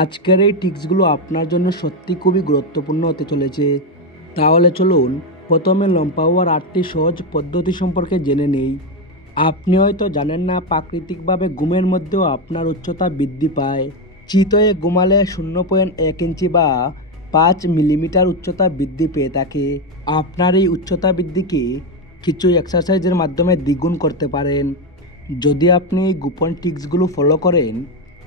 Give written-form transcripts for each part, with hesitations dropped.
আজকের এই টিপসগুলো আপনার জন্য সত্যি খুবই গুরুত্বপূর্ণ হতে চলেছে। তাহলে চলুন প্রথমে লম্বা হওয়ার 8টি সহজ পদ্ধতি সম্পর্কে জেনে নেই। আপনি হয়তো জানেন না, প্রাকৃতিকভাবে ঘুমের মধ্যেও আপনার উচ্চতা বৃদ্ধি পায়। চিত হয়ে ঘুমালে 0.1 ইঞ্চি বা 5 মিলিমিটার উচ্চতা বৃদ্ধি পেয়ে থাকে। আপনার এই উচ্চতা বৃদ্ধিকে কিছু এক্সারসাইজের মাধ্যমে দ্বিগুণ করতে পারেন। যদি আপনি এই গোপন টিপসগুলো ফলো করেন,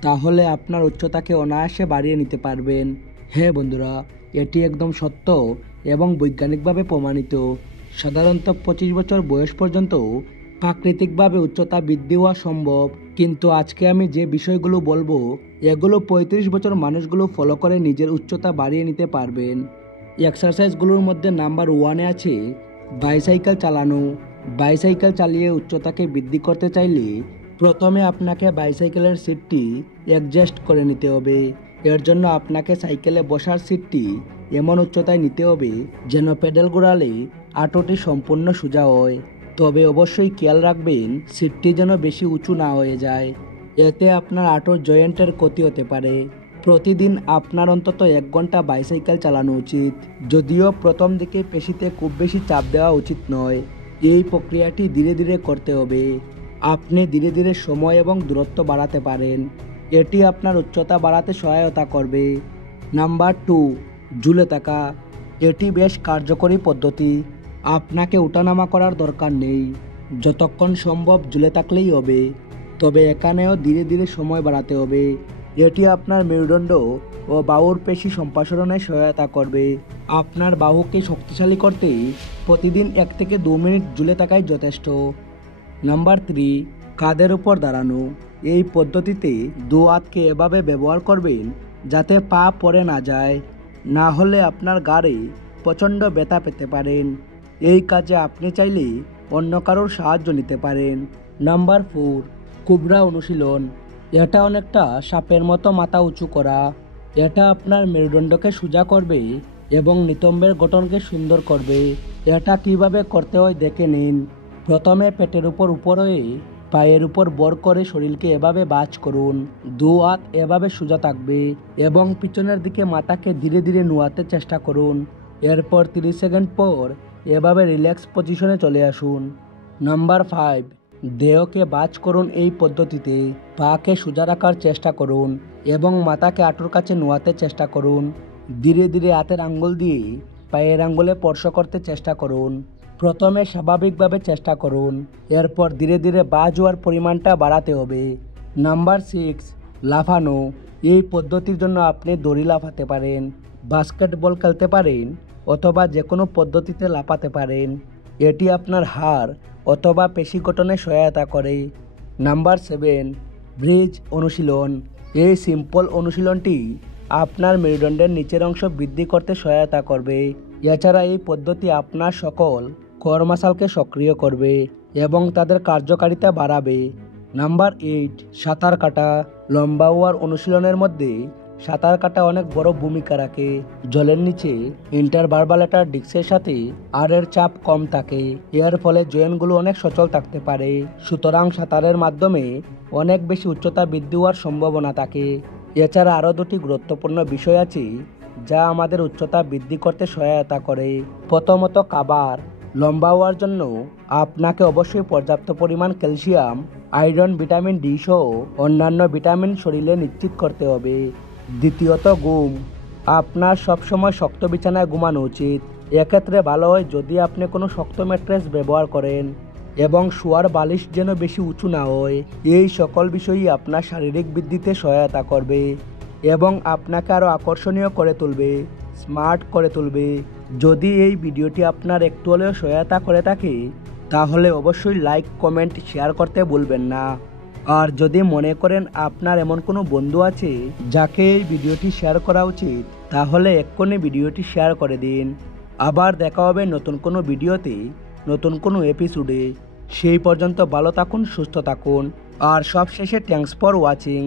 তাহলে আপনার উচ্চতাকে অনায়াসে বাড়িয়ে নিতে পারবেন। হ্যাঁ বন্ধুরা, এটি একদম সত্য এবং বৈজ্ঞানিকভাবে প্রমাণিত। সাধারণত 25 বছর বয়স পর্যন্ত প্রাকৃতিকভাবে উচ্চতা বৃদ্ধি হওয়া সম্ভব, কিন্তু আজকে আমি যে বিষয়গুলো বলবো, এগুলো 35 বছর মানুষগুলো ফলো করে নিজের উচ্চতা বাড়িয়ে নিতে পারবেন। এক্সারসাইজগুলোর মধ্যে নাম্বার 1-এ আছে বাইসাইকেল চালানো। বাইসাইকেল চালিয়ে উচ্চতাকে বৃদ্ধি করতে চাইলে প্রথমে আপনাকে বাইসাইকেলের সিটটি অ্যাডজাস্ট করে নিতে হবে। এর জন্য আপনাকে সাইকেলে বসার সিটটি এমন উচ্চতায় নিতে হবে যেন পেডেল ঘোরালে হাঁটুটি সম্পূর্ণ সোজা হয়। তবে অবশ্যই খেয়াল রাখবেন সিটটি যেন বেশি উঁচু না হয়ে যায়, এতে আপনার হাঁটুর জয়েন্টের ক্ষতি হতে পারে। প্রতিদিন আপনার অন্তত 1 ঘন্টা বাইসাইকেল চালানো উচিত, যদিও প্রথম দিকে পেশিতে খুব বেশি চাপ দেওয়া উচিত নয়। এই প্রক্রিয়াটি ধীরে ধীরে করতে হবে। আপনি ধীরে ধীরে সময় এবং দূরত্ব বাড়াতে পারেন, এটি আপনার উচ্চতা বাড়াতে সহায়তা করবে। নাম্বার 2, ঝুলে থাকা। এটি বেশ কার্যকরী পদ্ধতি। আপনাকে ওঠানামা করার দরকার নেই, যতক্ষণ সম্ভব ঝুলে থাকলেই হবে। তবে এখানেও ধীরে ধীরে সময় বাড়াতে হবে। এটি আপনার মেরুদণ্ড ও বাহুর পেশি সম্প্রসারণে সহায়তা করবে। আপনার বাহুকে শক্তিশালী করতে প্রতিদিন 1 থেকে 2 মিনিট ঝুলে থাকাই যথেষ্ট। নাম্বার 3, কাঁধের উপর দাঁড়ানো। এই পদ্ধতিতে 2 হাতকে এভাবে ব্যবহার করবেন যাতে পা পড়ে না যায়, না হলে আপনার ঘাড়ে প্রচণ্ড ব্যথা পেতে পারেন। এই কাজে আপনি চাইলে অন্য কারোর সাহায্য নিতে পারেন। নাম্বার 4, কোবরা অনুশীলন। এটা অনেকটা সাপের মতো মাথা উঁচু করা। এটা আপনার মেরুদণ্ডকে সোজা করবে এবং নিতম্বের গঠনকে সুন্দর করবে। এটা কিভাবে করতে হয় দেখে নিন। প্রথমে পেটের উপর হয়ে পায়ের উপর ভর করে শরীরকে এভাবে ভাঁজ করুন। 2 হাত এভাবে সোজা থাকবে এবং পিছনের দিকে মাথাকে ধীরে ধীরে নোয়াতে চেষ্টা করুন। এরপর 30 সেকেন্ড পর এভাবে রিল্যাক্স পজিশনে চলে আসুন। নাম্বার 5, দেহকে ভাঁজ করুন। এই পদ্ধতিতে পাকে সোজা রাখার চেষ্টা করুন এবং মাথাকে হাঁটুর কাছে নোয়াতে চেষ্টা করুন। ধীরে ধীরে হাতের আঙ্গুল দিয়ে পায়ের আঙ্গুলে স্পর্শ করতে চেষ্টা করুন। প্রথমে স্বাভাবিকভাবে চেষ্টা করুন, এরপর ধীরে ধীরে ভাঁজ হওয়ার পরিমাণটা বাড়াতে হবে। নাম্বার 6, লাফানো। এই পদ্ধতির জন্য আপনি দড়ি লাফাতে পারেন, বাস্কেটবল খেলতে পারেন অথবা যে কোনো পদ্ধতিতে লাফাতে পারেন। এটি আপনার হাড় অথবা পেশি গঠনে সহায়তা করে। নাম্বার 7, ব্রিজ অনুশীলন। এই সিম্পল অনুশীলনটি আপনার মেরুদণ্ডের নিচের অংশ বৃদ্ধি করতে সহায়তা করবে। এছাড়া এই পদ্ধতি আপনার সকল কোর মাসলকে সক্রিয় করবে এবং তাদের কার্যকারিতা বাড়াবে। নাম্বার 8, সাঁতার কাটা। লম্বা হওয়ার অনুশীলনের মধ্যে সাঁতার কাটা অনেক বড় ভূমিকা রাখে। জলের নিচে ইন্টারভারবালেটার ডিস্কের সাথে আরের চাপ কম থাকে, এর ফলে জয়েন্টগুলো অনেক সচল থাকতে পারে। সুতরাং সাঁতারের মাধ্যমে অনেক বেশি উচ্চতা বৃদ্ধি হওয়ার সম্ভাবনা থাকে। এছাড়া আরও 2টি গুরুত্বপূর্ণ বিষয় আছে যা আমাদের উচ্চতা বৃদ্ধি করতে সহায়তা করে। প্রথমত, খাবার। লম্বা হওয়ার জন্য আপনাকে অবশ্যই পর্যাপ্ত পরিমাণ ক্যালসিয়াম, আয়রন, ভিটামিন ডি সহ অন্যান্য ভিটামিন শরীরে নিশ্চিত করতে হবে। দ্বিতীয়ত, ঘুম। আপনার সবসময় শক্ত বিছানায় ঘুমানো উচিত। এক্ষেত্রে ভালো হয় যদি আপনি কোনো শক্ত ম্যাট্রেস ব্যবহার করেন এবং শোয়ার বালিশ যেন বেশি উঁচু না হয়। এই সকল বিষয়ই আপনার শারীরিক বৃদ্ধিতে সহায়তা করবে এবং আপনাকে আরও আকর্ষণীয় করে তুলবে, স্মার্ট করে তুলবে। যদি এই ভিডিওটি আপনার একটু হলেও সহায়তা করে থাকে, তাহলে অবশ্যই লাইক, কমেন্ট, শেয়ার করতে ভুলবেন না। আর যদি মনে করেন আপনার এমন কোনো বন্ধু আছে যাকে এই ভিডিওটি শেয়ার করা উচিত, তাহলে এক্ষুনি ভিডিওটি শেয়ার করে দিন। আবার দেখা হবে নতুন কোনো ভিডিওতে, নতুন কোনো এপিসোডে। সেই পর্যন্ত ভালো থাকুন, সুস্থ থাকুন, আর সবশেষে থ্যাঙ্কস ফর ওয়াচিং।